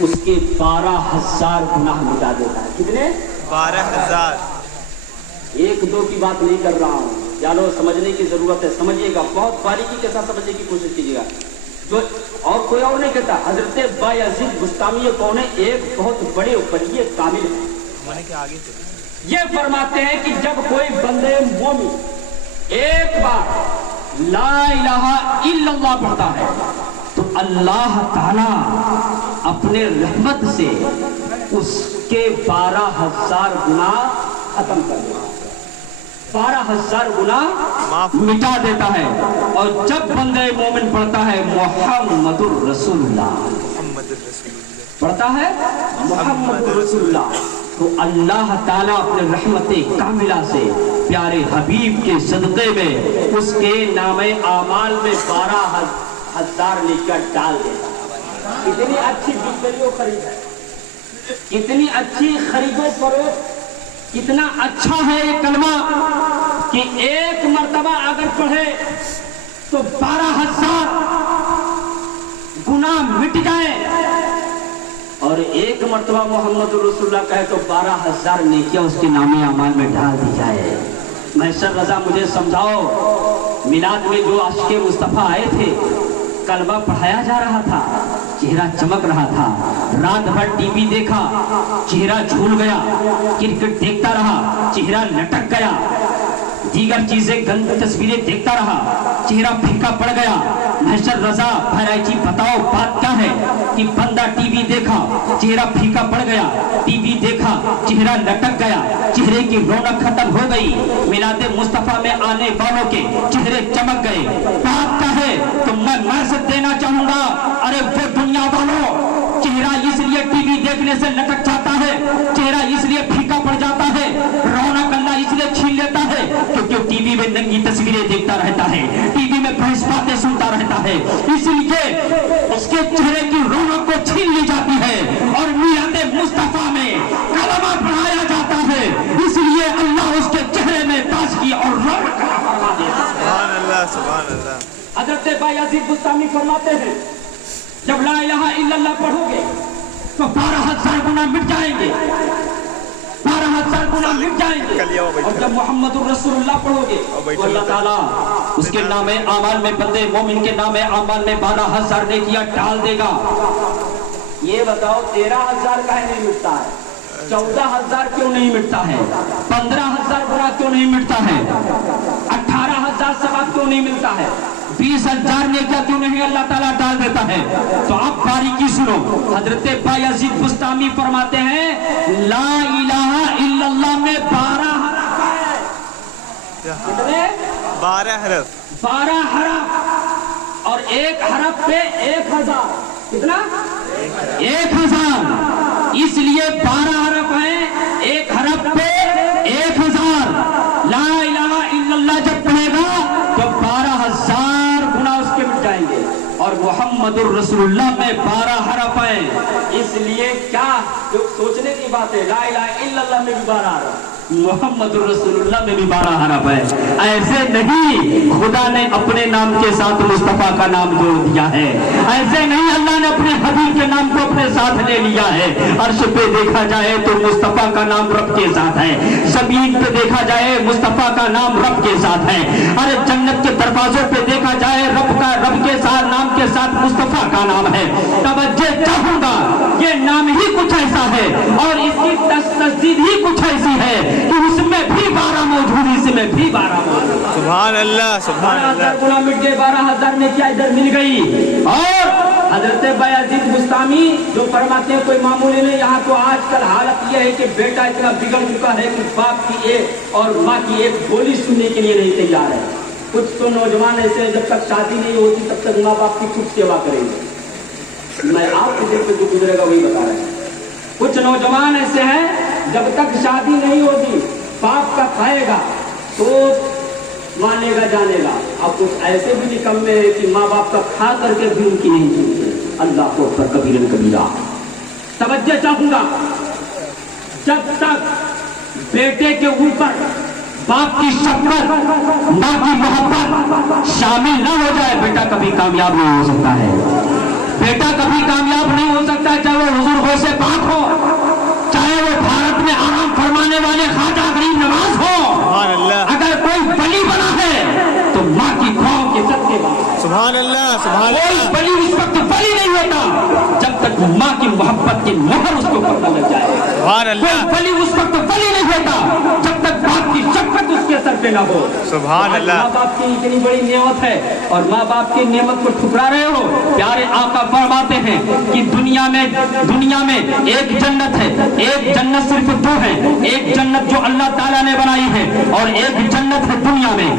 उसके 12,000 गुनाह मिटा देता है। कितने? 12,000। 1-2 की बात नहीं कर रहा हूँ, यारो समझने की जरूरत है, समझिएगा, बहुत बारीकी के साथ समझने की कोशिश कीजिएगा। जो और कोई और नहीं कहता, हजरत बायजीद बुस्तामी कौन है? एक बहुत बड़े वली कामिल है। ये फरमाते हैं कि जब कोई बंदे मोमिन एक बार ला इलाहा इल्लल्लाह पढ़ता है तो अल्लाह ताला अपने रहमत से उसके 12,000 गुनाह खत्म कर देता है, 12,000 गुनाह मिटा देता है। और जब बंदे मोमिन पढ़ता है मुहम्मदुर रसूलुल्लाह पढ़ता है, मुहम्मदुर रसूलुल्लाह, तो अल्लाह ताला अपने रहमते कामिला से प्यारे हबीब के सदक़े में उसके नामे आमाल में 12,000 लिखकर डाल देता। कितनी अच्छी बिक्रियों खरीद है, कितनी अच्छी खरीदो फरोख्त, कितना अच्छा है ये कलमा कि एक मर्तबा अगर पढ़े तो 12,000 गुनाह मिट जाए, और एक मर्तबा मोहम्मद रसूलुल्लाह कहे तो 12,000 नेकियां उसके नामे अमाल में डाल दी जाए। महशर रजा मुझे समझाओ, मिलाद में जो आशिक़े मुस्तफ़ा आए थे, कलमा पढ़ाया जा रहा था, चेहरा चमक रहा था, रात भर टीवी देखा, चेहरा झूल गया, क्रिकेट देखता रहा, चेहरा लटक गया, दीगर चीजें गंदी तस्वीरें देखता रहा, चेहरा फीका पड़ गया। महशर रजा भाई बताओ बात क्या है कि बंदा टीवी देखा, चेहरा फीका पड़ गया, टीवी देखा, चेहरा लटक गया, चेहरे की रौनक खत्म हो गई, मिलाद मुस्तफा में आने वालों के चेहरे चमक गए। बात क्या है तो मैं मैसेज देना चाहूंगा, अरे वो दुनिया वालों, चेहरा इसलिए टीवी देखने से लटक जाता है, चेहरा इसलिए फीका पड़ जाता है, रौनक अल्लाह इसलिए छीन लेता है क्योंकि टीवी में नंगी तस्वीरें देखता रहता है, टीवी में बहस बातें सुनता रहता है, इसलिए उसके चेहरे की रौनक को छीन ली जाती है और मिलाद मुस्तफा में कलमा पढ़ाया जाता है, इसलिए अल्लाह उसके चेहरे में ताजगी और रौनक फरमा देता है। सुभान अल्लाह, सुभान अल्लाह। हज़रत बायज़ीद बुस्तामी फरमाते हैं, जब ला इलाहा इल्लल्लाह पढ़ोगे तो 12,000 गुनाह मिट जाएंगे, 12,000 गुनाह मिट जाएंगे। और जब मोहम्मदुर रसूलुल्लाह पढ़ोगे तो अल्लाह ताला उसके नामे आमाल में, बंदे मोमिन के नामे आमाल में 12,000 नेकियां डाल देगा। ये बताओ 13,000 काहे नहीं मिटता है, 14,000 क्यों नहीं मिटता है, 15,000 गुनाह क्यों नहीं मिटता है, 18,000 सवाब क्यों नहीं मिलता है, 20,000 नेकियां क्यों नहीं अल्लाह ताला डाल देता है? तो आप बारीकी सुनो, हजरत बायज़ीद बुस्तामी फरमाते हैं, ला इलाहा इल्लल्लाह में 12 हरफ है। कितने? 12 हरफ, 12 हरफ, और एक हरफ पे 1,000। कितना? 1,000। इसलिए 12 हरफ है, एक हरफ पे 1,000। ला इलाहा इल्लल्लाह जब पढ़ेगा तो 12,000 गुनाह उसके मिट जाएंगे। और मोहम्मदुर रसूलुल्लाह में 12 हरफ है, इसलिए क्या जो सोचने की बात है, ला इलाहा इल्लल्लाह में भी 12 हरफ, मोहम्मदुर रसूलुल्लाह में भी 12 हरफ है। ऐसे नहीं, खुदा ने अपने नाम के साथ मुस्तफा का नाम जोड़ दिया है, ऐसे नहीं अल्लाह ने अपने हबीब के नाम को अपने साथ ले लिया है। अर्श पे देखा जाए तो मुस्तफा का नाम रब के साथ है, ज़मीन पे देखा जाए मुस्तफा का नाम रब के साथ है, अरे जन्नत के दरवाजों पे देखा जाए रब के साथ नाम के साथ मुस्तफा का नाम है। तवज्जो चाहूंगा, ये नाम ही कुछ ऐसा है और इसकी तस्दीक ही कुछ ऐसी है कि उसमें भी 12 मौजूद, इसमें भी 12 मौजूद। सुभान अल्लाह, सुभान अल्लाह। 12,000 गुनाह मिट गए, 12,000 में क्या इधर मिल गई। और हजरत बायज़ीद बुस्तामी जो फरमाते हैं कोई मामूली नहीं, यहाँ तो आजकल हालत यह है कि बेटा इतना बिगड़ चुका है कि बाप की एक और माँ की एक बोली सुनने के लिए नहीं तैयार है। कुछ तो नौजवान ऐसे जब तक शादी नहीं होती तब तक माँ बाप की खूब सेवा करेंगे। मैं आपके दिल पे जो गुजरेगा वही बता रहे हैं। कुछ नौजवान ऐसे हैं जब तक शादी नहीं होगी बाप का खाएगा तो मानेगा जानेगा। अब कुछ ऐसे भी निकम्मे हैं कि माँ बाप का खा करके भी उनकी नहीं सुनते। अल्लाह को पर कबीरन कबीरा। तवज्जो चाहूंगा, जब तक बेटे के ऊपर बाप की शफ़क़त, माँ की मोहब्बत शामिल न हो जाए, बेटा कभी कामयाब नहीं हो सकता है। बेटा कभी कामयाब नहीं हो सकता, चाहे वो हुजूर गौसे पाक हो, चाहे वो भारत में आराम फरमाने वाले ख्वाजा गरीब नवाज हो। सुभान अल्लाह। अगर कोई बली बना है तो माँ की दुआओं के सदके बना है। सुभान अल्लाह, सुभान कोई अल्लाह। बली उस वक्त बली नहीं होता जब तक माँ की मोहब्बत की मोहर उसके ऊपर न लग जाए। सुभान अल्लाह। कोई बली उस वक्त बली नहीं होता जब तक बाप की शफ़क़त उसके सर पे ना हो। सुभान अल्लाह। माँ बाप की इतनी बड़ी नेमत है और माँ बाप की नेमत को ठुकरा रहे हो। प्यारे आका फरमाते हैं कि दुनिया में एक जन्नत है, एक जन्नत सिर्फ 2 है। एक जन्नत जो अल्लाह ताला ने बनाई है और एक जन्नत है दुनिया में।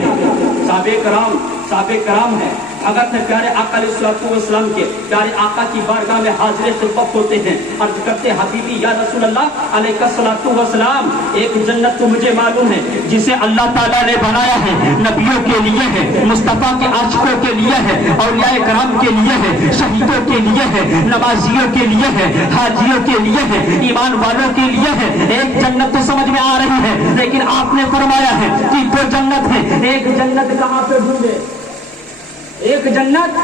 साहबे कराम है, भगत है प्यारे आका अलैहिस्सलाम के। प्यारे आका की बारगाह में हाजिर खिदमत होते हैं, अर्ज करते हबीबी या रसूल अल्लाह अलैहिस्सलातु वस्सलाम, एक जन्नत तो मुझे मालूम है जिसे अल्लाह ताला ने बनाया है, नबियों के लिए है, मुस्तफा के आशिकों के लिए है, औलिया कराम के लिए है, शहीदों के लिए है, नमाजियों के लिए है, हाजियों के लिए है, ईमान वालों के लिए है। एक जन्नत तो समझ में आ रही है, लेकिन आपने फरमाया है कि 2 जन्नत है। एक जन्नत कहाँ पे ढूंढे, एक जन्नत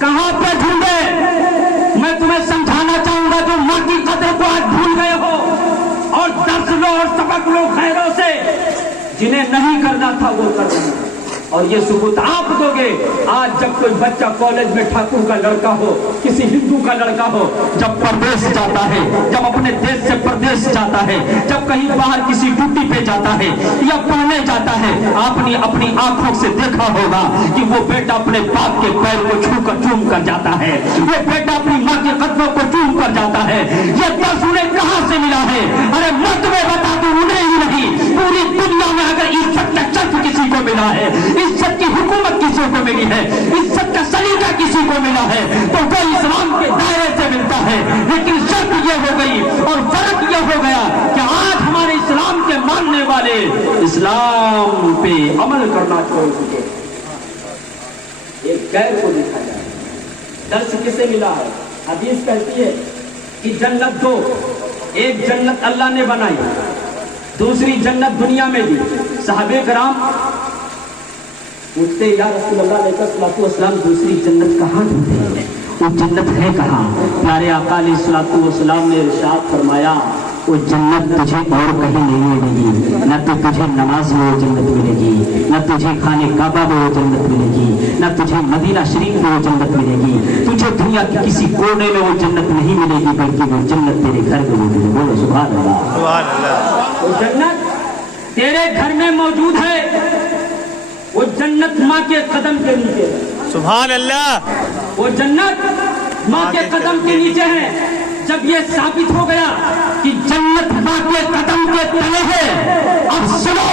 कहां पर ढूंढे? मैं तुम्हें समझाना चाहूंगा, जो माँ की कदर को आज भूल गए हो और दर्स लो और सबक लो खैरों से। जिन्हें नहीं करना था वो कर रहे हैं। और ये सबूत आप दोगे। आज जब कोई बच्चा कॉलेज में ठाकुर का लड़का हो, किसी हिंदू का लड़का हो, जब परदेश जाता है, जब अपने देश से परदेश जाता है, जब कहीं बाहर किसी ड्यूटी पे जाता है या पढ़ने जाता है, आपने अपनी आंखों से देखा होगा कि वो बेटा अपने बाप के पैर को छूकर चूम कर जाता है, वो बेटा अपनी माँ के कदमों को चूम कर जाता है। ये दर्श उन्हें कहाँ से मिला है? अरे मैं तुम्हें बता दूं, उन्हें ही नहीं, पूरी दुनिया में अगर इज्जत का चर्च किसी को मिला है, इज्जत की हुकूमत किसी को मिली है, इज्जत का सलीका किसी को मिला है, तो वो इस्लाम के दायरे से मिलता है। लेकिन शर्त ये हो गई और फर्क ये हो गया कि आज हमारे इस्लाम के मानने वाले इस्लाम पे अमल करना छोड़ चुके। एक गैर को देखा जाए, दर्श किसे मिला है? हदीस कहती है कि जन्नत दो, एक जन्नत अल्लाह ने बनाई, दूसरी जन्नत दुनिया में दी। सहाबे कराम पूछते या रसूलुल्लाह अलैहि वसल्लम दूसरी जन्नत कहाँ ढूंढे, वो जन्नत है कहाँ? प्यारे आका अलैहि वसल्लम ने इरशाद फरमाया, वो जन्नत तुझे और कहीं नहीं मिलेगी, न तो तुझे नमाज में वो जन्नत मिलेगी, न तुझे खाने काबा में वो जन्नत मिलेगी, न तुझे मदीना शरीफ में वो जन्नत मिलेगी, तुझे दुनिया के किसी कोने में वो जन्नत नहीं मिलेगी, बल्कि वो जन्नत तेरे घर में मिलेगी। बोलो सुभान अल्लाह। सुभान अल्लाह। वो जन्नत तेरे घर में मौजूद है, वो जन्नत माँ के कदम के नीचे है। सुभान अल्लाह। वो जन्नत माँ के कदम के नीचे है। जब ये साबित हो गया कि जन्नत माँ के कदम के तले है, अब सुनो,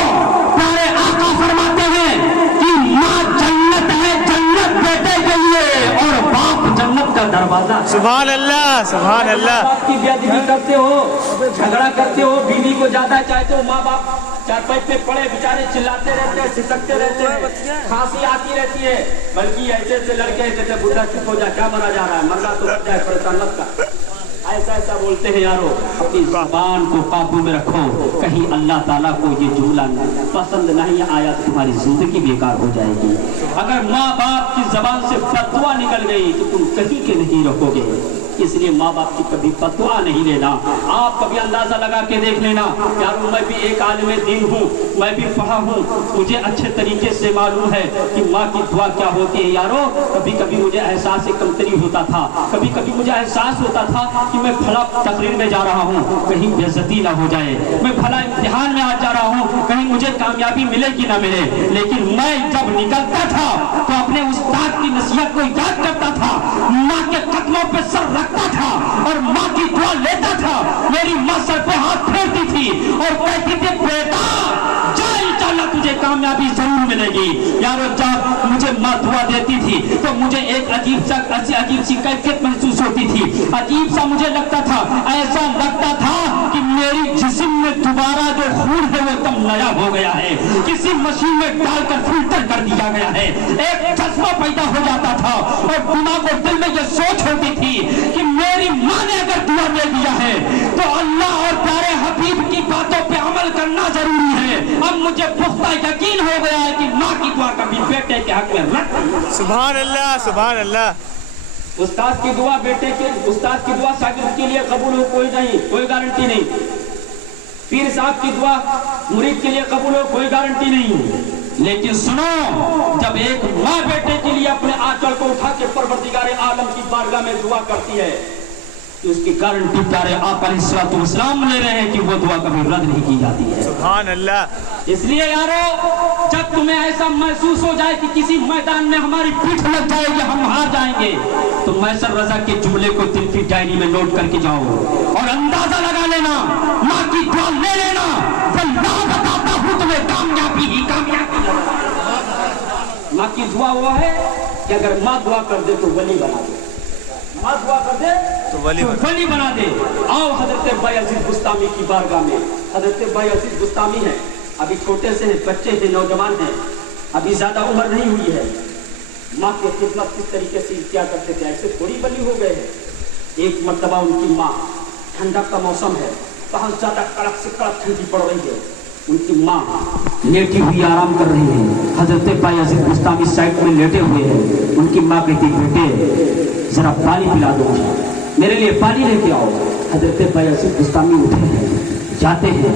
प्यारे आका फरमाते हैं कि माँ जन्नत है, जन्नत बेटे के लिए, और बाप जन्नत का दरवाजा। सुभान अल्लाह। सुभान अल्लाह। बाप की बेअदबी करते हो, झगड़ा करते हो, बीवी को ज्यादा चाहते हो, माँ बाप चारपाई पे पड़े बेचारे चिल्लाते रहते हैं, सिसकते रहते हैं, खांसी आती रहती है, बल्कि ऐसे ऐसे लड़के ऐसे बुढ़ा चुप हो जा, क्या मरा जा रहा है, मरना तो मर जाए, परेशान मत कर, ऐसा ऐसा बोलते हैं। यारो अपनी जुबान को काबू में रखो, कहीं अल्लाह ताला को ये जुमला पसंद नहीं आया तो तुम्हारी जिंदगी बेकार हो जाएगी। अगर माँ बाप की जबान से फतवा निकल गई तो तुम कहीं के नहीं रखोगे। इसलिए माँ बाप की कभी फतवा नहीं लेना। आप कभी अंदाजा लगा के देख लेना, यारो मैं भी एक आलिम दीन हूँ, मैं भी पढ़ा हूँ, मुझे अच्छे तरीके से मालूम है कि माँ की दुआ क्या होती है। यारो कभी कभी मुझे एहसास कमतरी होता था, कभी कभी मुझे एहसास होता था कि मैं फला तकरीर में जा रहा हूँ, कहीं बेइज्जती ना हो जाए, मैं फला इम्तिहान में आज जा रहा हूँ, कहीं मुझे कामयाबी मिले कि ना मिले। लेकिन मैं जब निकलता था तो अपने उस्ताद की नसीहत को याद करता था, माँ के कदमों पे सर रखता था और माँ की दुआ लेता था। मेरी माँ सर पे हाथ फेरती थी और कहती थी, बेटा जा, इंशाअल्लाह तुझे कामयाबी जरूर मिलेगी। यारो जब मुझे माँ दुआ देती थी तो मुझे एक अजीब सी कैफियत महसूस होती थी, अजीब सा मुझे लगता था, ऐसा लगता था कि मेरी जिस्म में दोबारा जो खून है वो एकदम नया हो गया है, किसी मशीन में डालकर फिल्टर कर दिया गया है। एक चश्मा पैदा हो जाता था और दिमाग और दिल में ये सोच होती थी कि मेरी माँ ने अगर दुआ दे दिया है तो अल्लाह और प्यारे हबीब की बातों पे अमल करना जरूरी है। अब मुझे पुख्ता यकीन हो गया है कि माँ की दुआ कभी बेटे के हक में रख। सुभान अल्लाह। सुभान अल्लाह। उस्ताद की दुआ बेटे के, उस्ताद की दुआ शागिर्द के लिए कबूल हो कोई नहीं, कोई गारंटी नहीं। पीर साहब की दुआ मुरीद के लिए कबूल हो कोई गारंटी नहीं। लेकिन सुनो, जब एक माँ बेटे के लिए अपने आंचल को उठा के परवरदिगारे आलम की बारगाह में दुआ करती है तो उसकी गारंटी प्यारे आका अलैहिस्सलाम ले रहे हैं कि वो दुआ कभी रद्द नहीं की जाती है। सुभान अल्लाह। इसलिए यारो जब तुम्हें ऐसा महसूस हो जाए कि किसी मैदान में हमारी पीठ लग जाएगी, हम हार जाएंगे, तो मैसर रजा के जुमले को दिल की डायरी में नोट करके जाओ और अंदाजा लगा लेना, माँ की दुआ ले लेना, वल्लाह बताता हूँ तुम्हें कामयाबी ही कामयाबी। माँ की दुआ वो है कि अगर माँ दुआ कर दे तो वली बना दे, माँ दुआ कर दे तो वली बना दे। आओ हजरत बायजीद बुस्तामी की बारगाह में। हजरत बायजीद बुस्तामी है, अभी छोटे से हैं, बच्चे हैं, नौजवान हैं, अभी ज्यादा उम्र नहीं हुई है। माँ की खिदमत किस तरीके से किया करते थे, ऐसे थोड़ी बली हो गए हैं। एक मर्तबा उनकी माँ, ठंडक का मौसम है, बहुत ज्यादा कड़क से कड़क ठंडी पड़ रही है, उनकी माँ लेटी हुई आराम कर रही है। हजरत बायजीद बुस्तामी साइड में लेटे हुए हैं। उनकी माँ कहती, बेटे जरा पानी पिला दो, मेरे लिए पानी लेके आओ। हजरत बायजीद बुस्तामी उठे हैं, जाते हैं,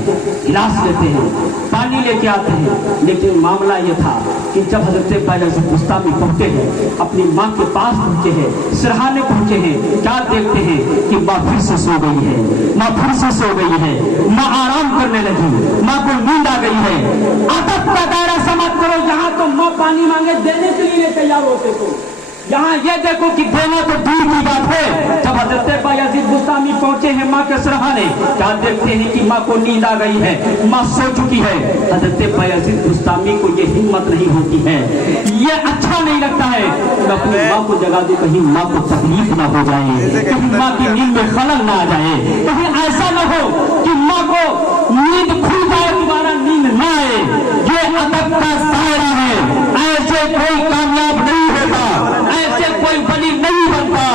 गिलास लेते हैं, पानी लेके आते हैं। लेकिन मामला ये था कि जब हजरत बायजीद बुस्तामी पहुंचे हैं, अपनी माँ के पास पहुंचे हैं, सिरहाने पहुंचे हैं, क्या देखते हैं कि माँ फिर से सो गई है, माँ फिर से सो गई है, माँ आराम करने लगी, माँ को नींद आ गई है। अदब का दायरा समझ करो, यहाँ तो माँ पानी मांगे देने के लिए तैयार होते तो यहाँ ये देखो कि देना तो दूर की बात है। जब हजरत बायजीद बुस्तामी पहुंचे हैं माँ के सिरहाने, क्या देखते हैं कि माँ को नींद आ गई है, माँ सो चुकी है। हजरत बायजीद बुस्तामी को ये हिम्मत नहीं होती है, ये अच्छा नहीं लगता है कि अपनी माँ को जगा दे, कहीं माँ को तकलीफ ना हो जाए, कहीं माँ की नींद में खलल ना आ जाए, कहीं ऐसा ना हो कि माँ को नींद खुल जाए, दोबारा नींद ना आए। ये अदब का दायरा है, ऐसे कोई कामयाब नहीं होगा, ऐसे कोई वली नहीं बनता।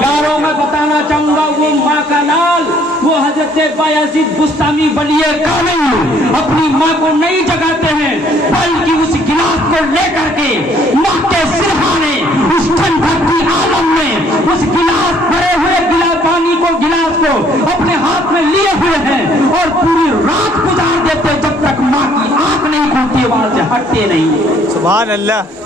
यारों मैं बताना चाहूंगा, वो माँ का लाल, वो हजरत बायजीद बुस्तामी वलिए कामिल अपनी माँ को नहीं जगाते हैं, बल्कि उस गिलास को लेकर के माँ के सिरहाने उस ठंडक की आलम में उस गिलास भरे हुए गिलास पानी को गिलास को अपने हाथ में लिए हुए हैं और पूरी रात गुजार देते जब तक माँ की आंख नहीं खुलती, वहां से हटते नहीं। सुभान अल्लाह।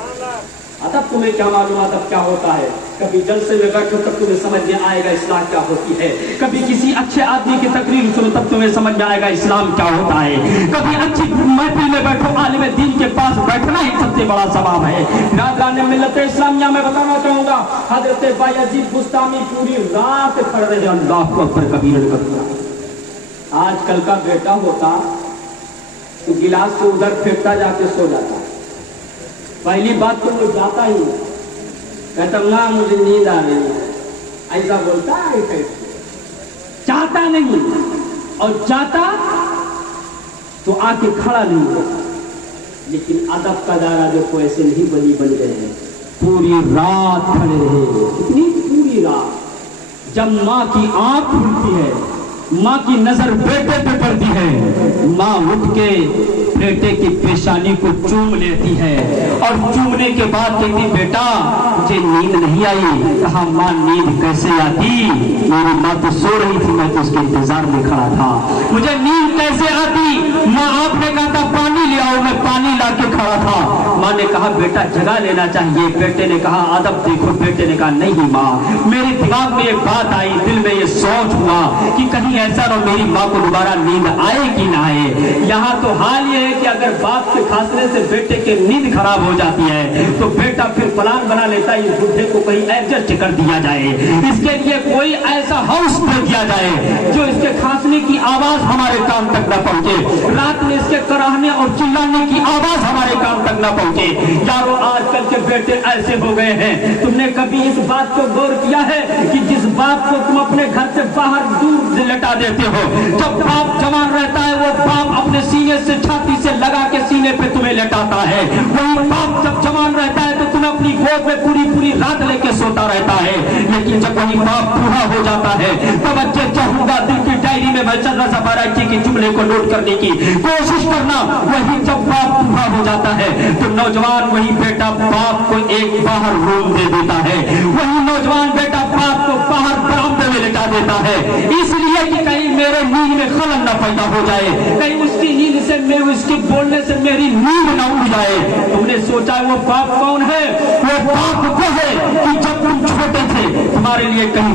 अदब तुम्हें क्या मालूम अदब क्या होता है? कभी जलसे में बैठो तब तुम्हें समझ में आएगा इस्लाम क्या होती है, कभी किसी अच्छे आदमी की तकरीर सुनो तब तुम्हें समझ में आएगा इस्लाम क्या होता है, कभी अच्छी महफिल में बैठो, आलिम दीन के पास बैठना ही सबसे बड़ा सवाब है। नाज़रान मिल्लत इस्लामिया में बताना चाहूंगा, हजरत बायजीद बुस्तामी पूरी रात खड़े रहे, अल्लाह को अकबर कबीर करता। आजकल का बेटा होता तो गिलास को उधर फेंकता, जाके सो जाता। पहली बात तो वो जाता ही कहता माँ मुझे नींद आ रही है, ऐसा बोलता है, चाहता नहीं, और चाहता तो आके खड़ा नहीं होता। लेकिन अदब का दायरा देखो, ऐसे नहीं बनी बन गए हैं, पूरी रात खड़े रहे। कितनी पूरी रात। जब माँ की आंख खुलती है, माँ की नजर बेटे पे पड़ती है, माँ उठ के बेटे की पेशानी को चूम लेती है और चूमने के बाद कहती बेटा मुझे नींद नहीं आई। कहा माँ नींद कैसे आती, मेरी माँ तो सो रही थी, मैं तो उसके इंतजार में खड़ा था, मुझे नींद कैसे आती? माँ आपने कहा था पानी ले आओ, मैं पानी ला के खड़ा था। माँ ने कहा बेटा जगा लेना चाहिए। बेटे ने कहा अदब देखो। बेटे ने कहा नहीं माँ, मेरे दिमाग में एक बात आई, दिल में ये सोच हुआ कि कहीं ऐसा ना मेरी माँ को दोबारा नींद आए कि ना आए। यहाँ तो हाल ये है कि अगर बाप के खांसने से बेटे की नींद खराब हो जाती है तो बेटा फिर प्लान बना लेता है इस बुढ़े को कहीं एडजस्ट कर दिया जाए, इसके लिए कोई ऐसा हाउस दे दिया जाए जो इसके खांसने की आवाज हमारे कान तक न पहुंचे, रात में इसके कराहने और चिल्लाने की आवाज हमारे कान तक न पहुंचे। यारों आजकल के बेटे ऐसे हो गए हैं। तुमने कभी इस बात को गौर किया है कि जिस बाप को तुम अपने घर से बाहर दूर लटा देते हो, जब बाप जवान रहता है वो बाप अपने सीने से छाती से लगा के सीने पे तुम्हें लटाता है, वही बाप जब जवान रहता है तो तुम्हें अपनी गोद में पूरी पूरी रात लेके सोता रहता है। लेकिन जब वही बाप बूढ़ा हो जाता है तब बच्चे चाहूंगा दिल की डायरी में मैं चंद्र सफाराची के जुमले को नोट करने की कोशिश करना, वही जब बाप बूढ़ा हो जाता है तो नौजवान वही बेटा बाप को एक बाहर रूम दे देता है, वही नौजवान बेटा बाप को बाहर बरामदे में लेटा देता है, इसलिए कि कहीं मेरे नींद में खलल न पैदा हो जाए, कहीं उसकी नींद से मैं उसके बोलने से मेरी नींद न उड़ जाए। तुमने सोचा वो बाप कौन है? वो बाप वो है कि जब तुम छोटे थे तुम्हारे लिए कहीं